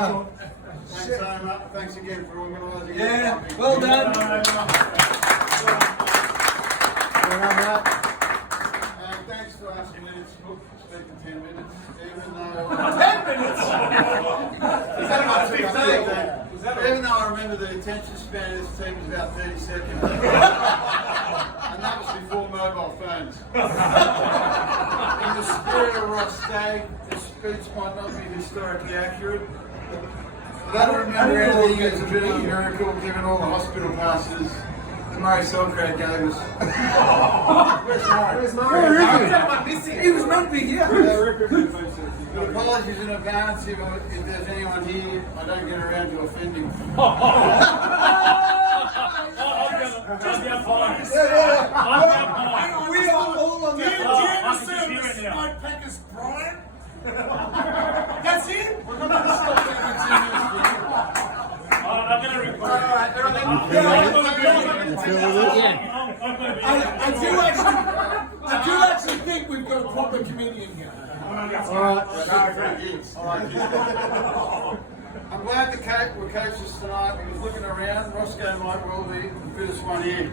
Thanks so much. Thanks again for organising it. Yeah, well done. Thanks for asking me to speak for 10 minutes, even though... 10 minutes? Even though I remember the attention span of this team was about 30 seconds. And that was before mobile phones. In the spirit of Ross Day, the speech might not be historically accurate. I don't remember anything as a bit of a miracle given all the hospital passes that Murray Socrates gave us. Where's Murray? Where's Murray? He was meant to be here. But apologies in advance if there's anyone here I don't get around to offending. We are all on that. Do you understand the Smoke Packers Brian? That's it? I'm going to record. Alright, I do actually think we've got a proper comedian here. Alright. I'm glad we're coaches tonight because looking around, Roscoe might well be the fittest one here.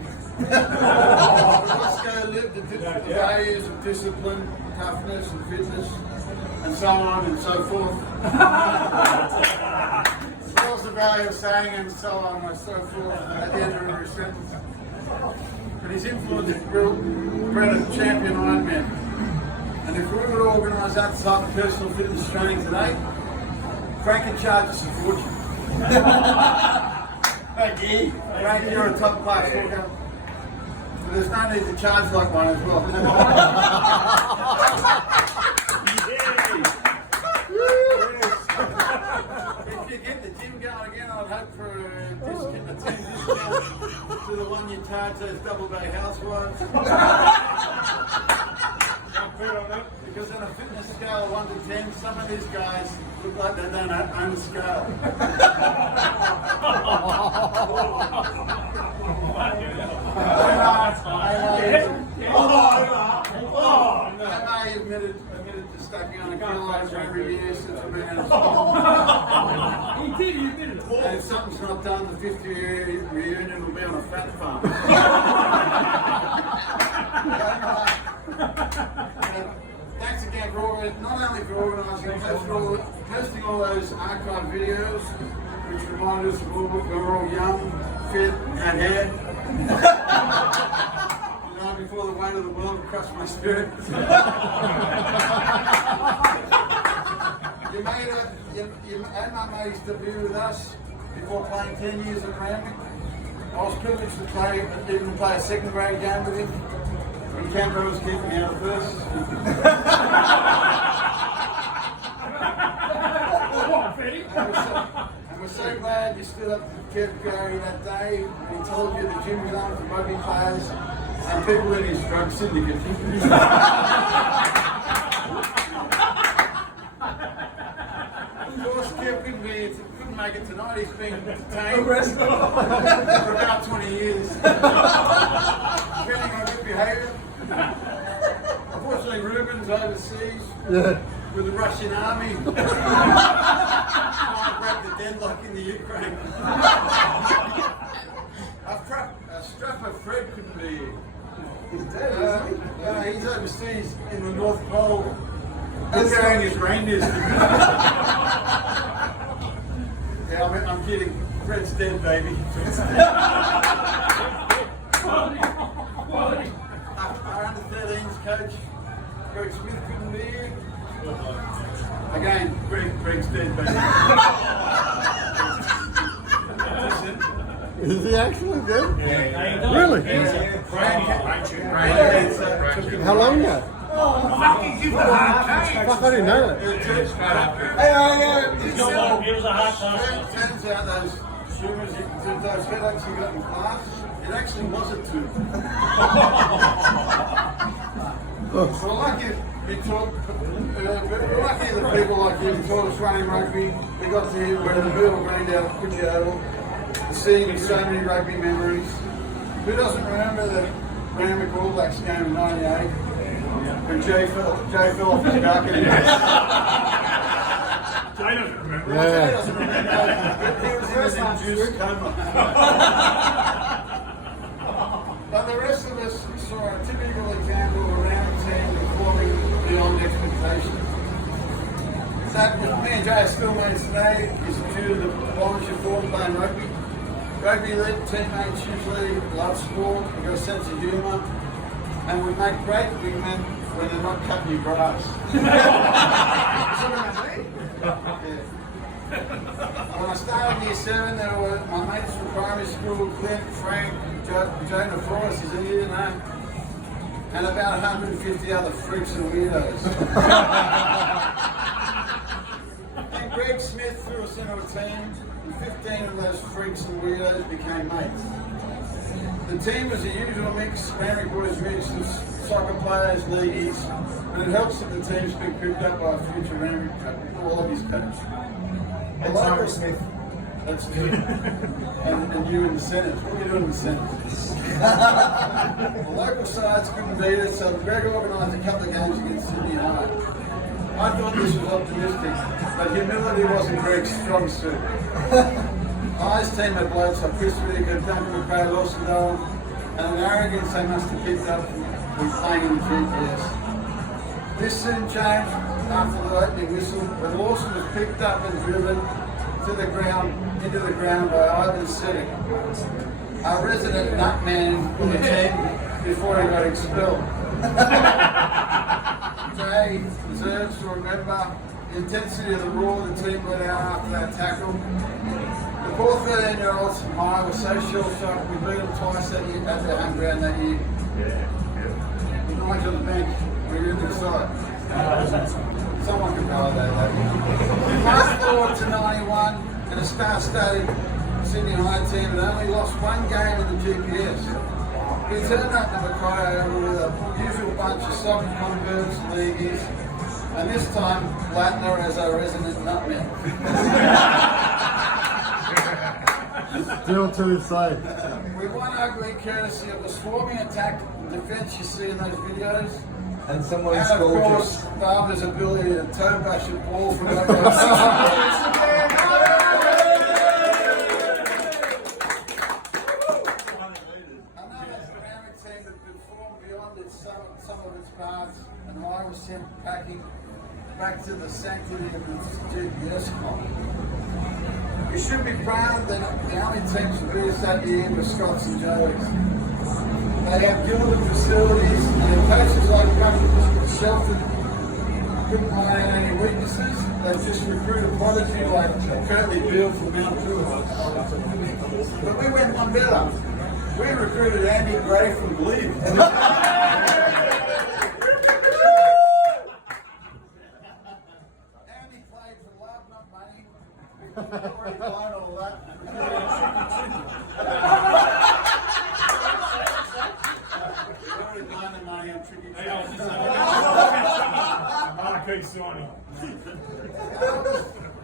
Roscoe lived the values of discipline, toughness and fitness and so on and so forth. As well as the value of saying and so on and so forth at the end of every sentence. But his influence bred a champion Ironman. And if we were to organise that type of personal fitness training today, Frank can charge us a fortune. Thank you. Frank, you're a top class worker. But there's no need to charge like one as well. If you get the gym going again, I'd hope for a discount to the one you charge those double day housewives. Because on a fitness scale of 1 to 10, some of these guys look like they don't own a scale. I admitted to stacking on a kilos every year since I've been out of school. You did it. And if something's not done, the 50-year reunion will be on a fat farm. Thanks again for not only for organising, but for posting all those archive videos, which remind us of we're all young, fit, and hair. Before the weight of the world crushed my spirit. You had my mates debut with us before playing 10 years at Rugby. I was privileged to even play a second grade game with him. When Canberra was keeping me out of first. And we're so glad you stood up to Kev Gary that day and he told you the gym was on for rugby players and people in his drug syndicate. Of course, Kev couldn't make it tonight. He's been detained for about 20 years. Depending on good behaviour. Unfortunately, Ruben's overseas with the Russian army. Can't grab the deadlock in the Ukraine. A strapper Fred couldn't be here. He's dead, isn't he? He's overseas in the North Pole. He's carrying his reindeers. Yeah, I'm kidding. Fred's dead, baby. Fred's dead. Our under-13s coach, Greg Smith, couldn't be here. Again, Greg's dead, baby. Is he actually dead? Yeah. Really? How long ago? Fuck, I didn't know that. It was a hard time. Turns out those tumours, those headaches you got in class, it actually wasn't two. We're lucky that people like you taught us running rugby. We got to hear where the Bill rained out of Coogee, seeing so many rugby memories. Who doesn't remember the Randwick All Blacks game in '98 when Jay fell off his balcony? I don't remember. Yeah. Doesn't remember. He was in an induced coma. But the rest of us saw a typical example of a round team performing beyond expectations. That with me and Jay are still mates today is due to the bonds you form playing rugby. Rugby league teammates usually love sport, we've got a sense of humour, and we make great big men when they're not cutting your grass. When I started year 7, there were my mates from primary school, Clint, Frank, Jonah Forrest, is here now, and about 150 other freaks and weirdos. And Greg Smith threw us into a team, and 15 of those freaks and weirdos became mates. The team was a usual mix, Randwick boys mixed of soccer players, leagueies, and it helps that the team's been picked up by a future Randwick coach, all of his coach. And Simon Smith. That's good. And you in the centres. What are you doing in the centres? The local sides couldn't beat it, so Greg organised a couple of games against Sydney High. I thought this was optimistic, but humility wasn't Greg's strong suit. High's team had blokes like Chris Whittaker, Duncan McRae, Lawson Dolan, and an arrogance they must have picked up from playing in the GPS. This soon changed after the opening whistle when Lawson was picked up and driven into the ground by Ivan Sidic, our resident nutman in the team before he got expelled. Jay deserves to remember the intensity of the roar the team let out after that tackle. The poor 13-year-olds from High were so shell-shocked we beat them twice at their home ground that year. With Nigel on the bench, we were excited. Someone can validate that. Fast forward to 91, and a star-studded Sydney High team had only lost one game in the GPS. We turned up to Mackay with a usual bunch of soccer converts, leagueies, and this time Latner as our resident nutman. Still to the side. We won ugly courtesy of the swarming attack and defence you see in those videos. And someone And of scored course, just. Barbara's ability to toe bash a ball from over 60 metres. Another Randwick team that performed beyond some of its parts, and I was sent packing back to the sanctity of the GPS comp. We should be proud that the only teams to beat us that year were Scots and Joeys. They have gilded facilities, and their coaches like Shelton couldn't find out any weaknesses. They've just recruited prodigy like Curtly Beale from Mount Druitt. But we went one better. We recruited Andy Gray from Glebe. Andy played for love, not money. We've already blown all that.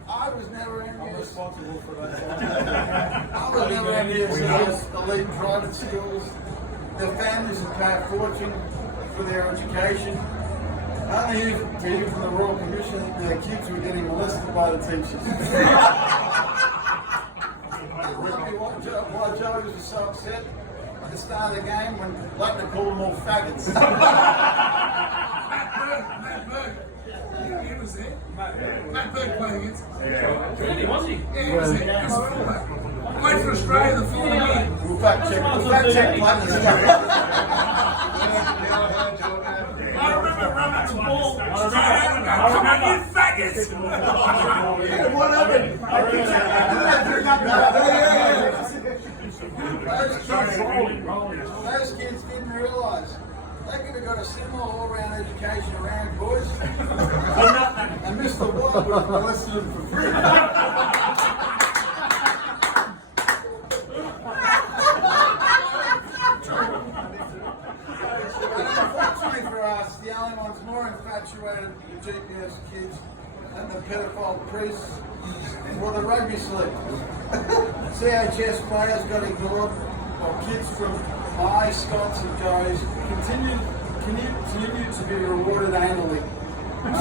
I was never envious. I was never envious of those elite private schools. Their families have paid a fortune for their education. Only to hear from the Royal Commission that their kids were getting molested by the teachers. Why Joey was so upset at the start of the game when Lattner called them all faggots. Matt Bird. He was there. Matt Bird played against us. Really, was he? Yeah, he was there. He was a fullback. Went for Australia the following year. We'll fact check Latner's I remember running the ball. Come on, you faggots! What happened? Those kids didn't realise they could have got a similar all-round education around boys. And Mr. White would have molested them for free. Unfortunately for us, the only ones more infatuated with the GPS kids and the pedophile priests were the rugby sleep. CHS players got ignored while kids from High, Scots and Joes continued to be rewarded annually The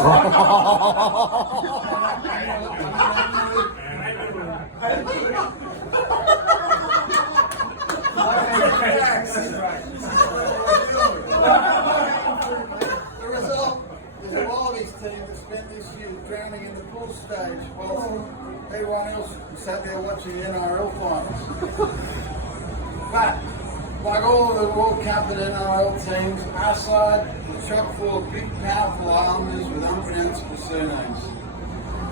result is a Wallabies team that spent this year drowning in the pool stage whilst everyone else sat there watching the NRL finals. But, like all of the World Cup and NRL teams, our side was chock full of big, powerful islanders with unpronounceable surnames.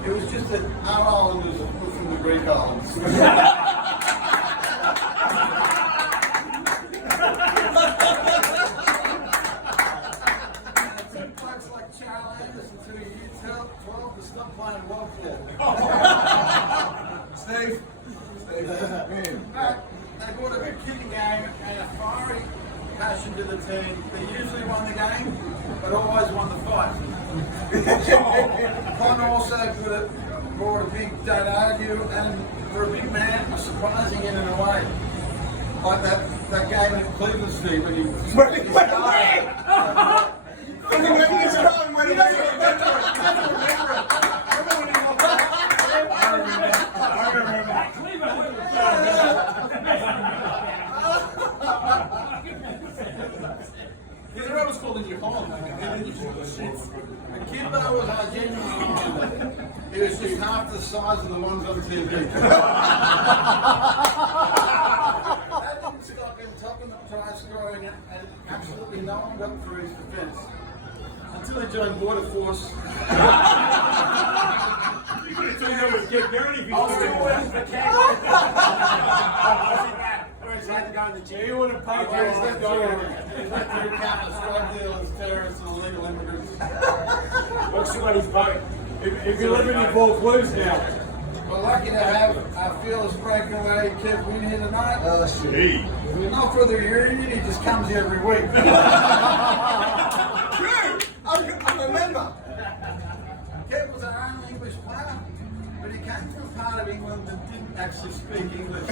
It was just that our islanders were from the Greek islands. Folks like Charles Anderson to year 12 to stop playing well Steve. They brought a good kicking game and a fiery passion to the team. They usually won the game, but always won the fight. Con also brought a big don't argue, and for a big man, was surprising in and away. Like that game in Cleveland, Steve, when Kimbo was our genuine remember. He was just half the size of the ones on TV. That didn't stop him topping the try scoring and absolutely no one got through his defence. Until he joined Border Force. You could have told that was Dick Dirty if you I'll was still still win the cat. It's like to go in the jail. You would have paid for He's it. let through countless drug dealers, terrorists, and illegal immigrants. What's somebody's boat? If you live in the Vaucluse now. We're lucky to have our fearless breakaway Kev Wynn here tonight. Gee. Not for the reunion, he just comes here every week. I remember. Kev was our only English player, but he came from a part of England that didn't actually speak English.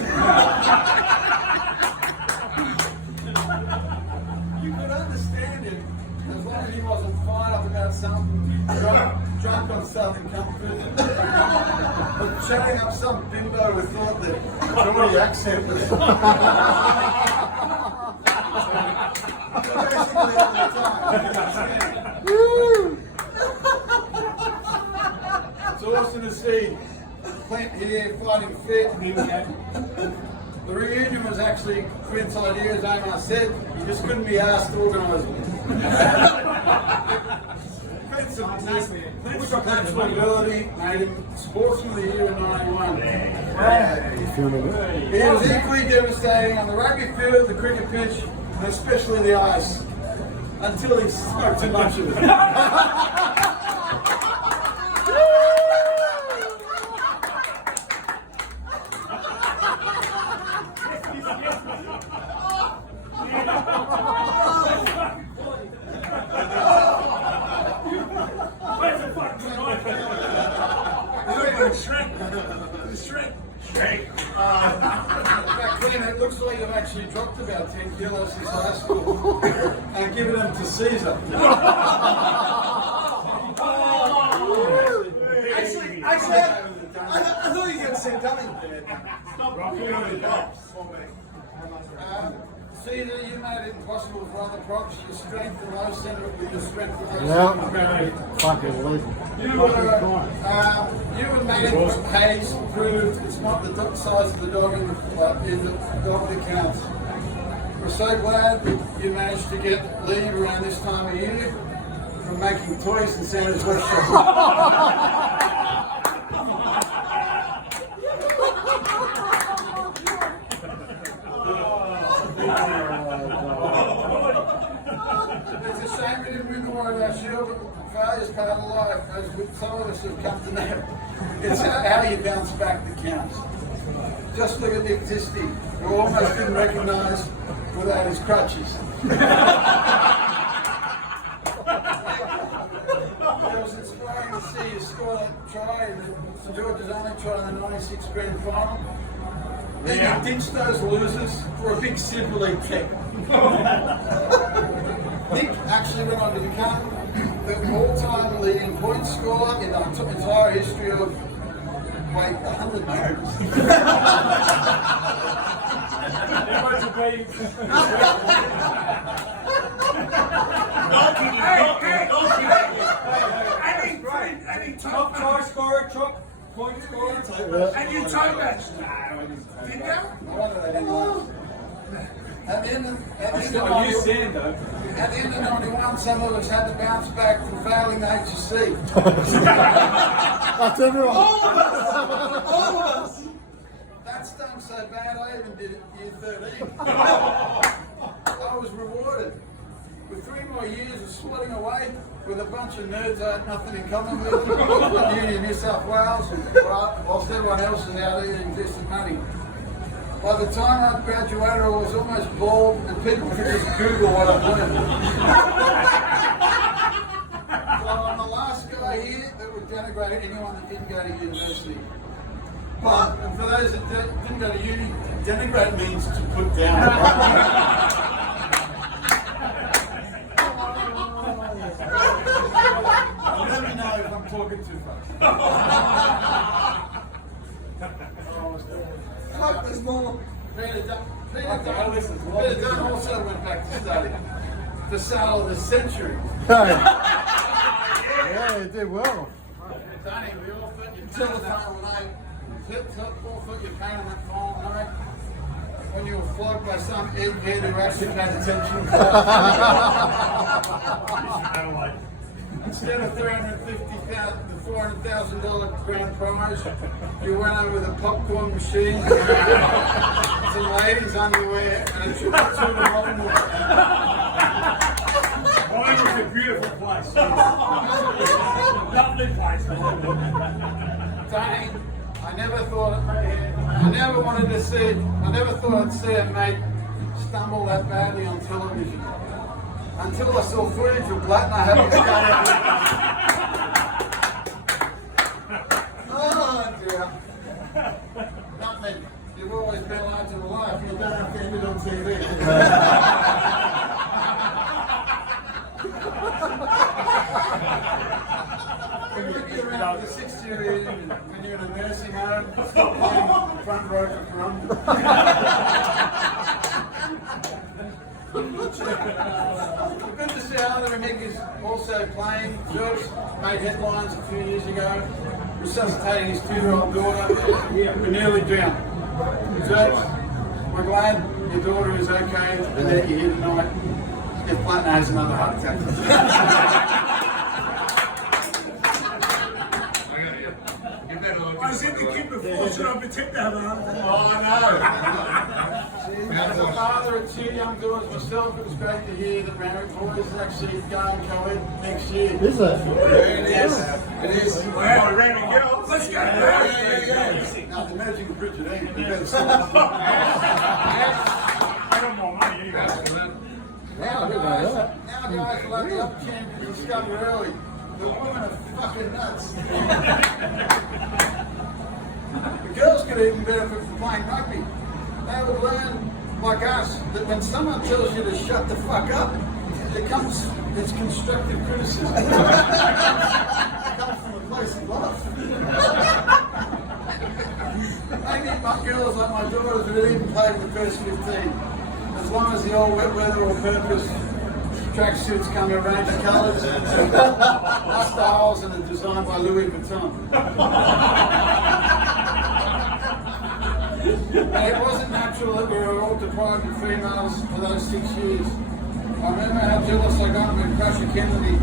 You could understand him as long as he wasn't fired up about something, drunk on Southern Comfort, but chatting up some bimbo who thought that somebody accent was. Basically all the time. It's awesome to see Clint here fighting fit. The reunion was actually Clint's idea, as Omar said. He just couldn't be asked to organise it. Clint's responsibility made him Sportsman of the Year in '91. He was equally devastating on the rugby field, the cricket pitch, and especially the ice, until he smoked too much of it. It looks like you've actually dropped about 10 kilos since high school and given them to Caesar. Actually, I thought you were going to say dummy. Caesar, you made it impossible for other props. Your strength and low centre with your strength and low Yeah. Fucking legend. You and Malik Hayes proved it's not the size of the dog in the dog that counts. We're so glad that you managed to get leave around this time of year from making toys in Santa's workshop. It's a shame we didn't win the war last year, but failure's part of life, as some of us have come to know. It's how you bounce back that counts. Just look at Nick Tisty, who almost didn't recognise without his crutches. It was inspiring to see you score that try in St George's only try in the '96 grand final. Then you ditched those losers for a big Super League kick. Nick actually went on to become the all-time leading point scorer in the entire history of, wait, 100 games. Any Top try scorer, top point scorer. and you time match. Did that? At the end of Got you saying though. At the end of 91, some of us had to bounce back from failing the HSC. That's everyone. All of us. That stunk so bad I even did it year 13. I was rewarded with 3 more years of sweating away with a bunch of nerds I had nothing in common with at the Uni of New South Wales, whilst everyone else is out eating decent money. By the time I graduated, I was almost bald, and people could just Google what I've learned. So I'm the last guy here that would denigrate anyone that didn't go to university. But for those that didn't go to uni, denigrate means to put down. Let me know if I'm talking too fast. Fuck, there's more. Peter Dunn also went back to study. The sale of the century. Yeah, he did well. Danny, we all put your telephone night. All put your pain on that phone night. When you were flogged by some egghead who actually paid attention. Instead of $400,000 grand prize, you went over with a popcorn machine, some ladies' underwear, and a trip to the Rockwood. Mine was a beautiful place. Lovely place. Danny, I never wanted to see it. I never thought I'd see a mate stumble that badly on television. Until I saw footage of Blatt and I had to oh dear. Not me. You've always been larger than life. You don't have to end it on TV. You're around the 60 reunion when you're in a nursing home, front row for Crumb. Good to see Arthur and Nick is also playing. George made headlines a few years ago, resuscitating his 2-year-old daughter who nearly drowned. George, we're glad your daughter is okay and that you're here tonight. If Platinum has another heart attack. I said to keep the fortune on the tip down. Oh, I know. As a father of 2 young daughters myself, it was great to hear that Randwick Boys is actually going co-ed next year. Is it? It is. Wow, Randwick girls. Let's go. Yeah. Now, the merging with Bridget Eve, we better start. I got more money anyway. Now, guys will have the opportunity to discover early. The women are fucking nuts. The girls could even benefit from playing rugby. They would learn, like us, that when someone tells you to shut the fuck up, it's constructive criticism. It comes from a place of love. Maybe my girls, like my daughters, would even play in the first 15. As long as the all wet weather or purpose tracksuits come in a range of colours, styles, and are designed by Louis Vuitton. And it wasn't natural that we were all deprived of females for those 6 years. I remember how jealous I got when Crusher Kennedy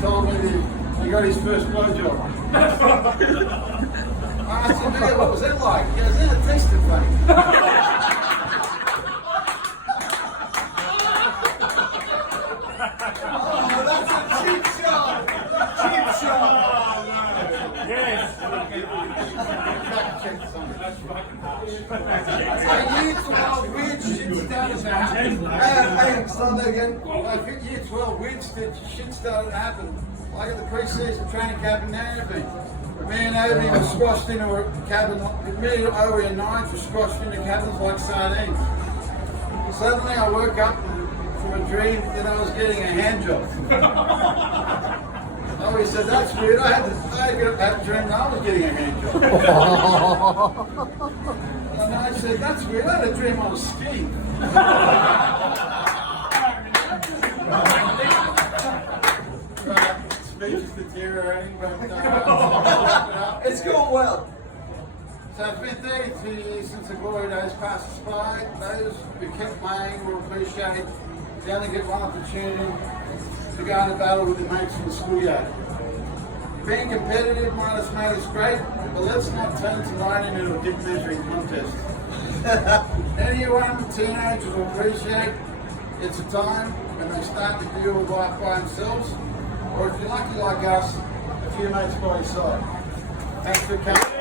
told me that he got his first blowjob. I said, "Man, what was that like?" He goes, "It tasted funny." Year 12 weird shit started to happen. Hey, start that again. Year 12 weird shit started to happen. Like at the pre-season training camp in Nairobi. Me and Obi were squashed into a cabin. Me and Obi and Nines were squashed into cabins like sardines. Suddenly I woke up from of a dream that I was getting a hand job. Oh, he said, that's weird. I had that dream that I was getting a hand job. And I said, that's weird. I had a dream I was skiing. Speech is deteriorating, but It's going well. so it's been 32 years since the glory days passed us by. Those who kept playing will appreciate they only get one opportunity to go into battle with the mates from the schoolyard. Being competitive might have made us great, but let's not turn tonight into a dick measuring contest. Anyone, teenagers will appreciate it's a time when they start to deal with life by themselves, or if you're lucky like us, a few mates by your side. Thanks for coming.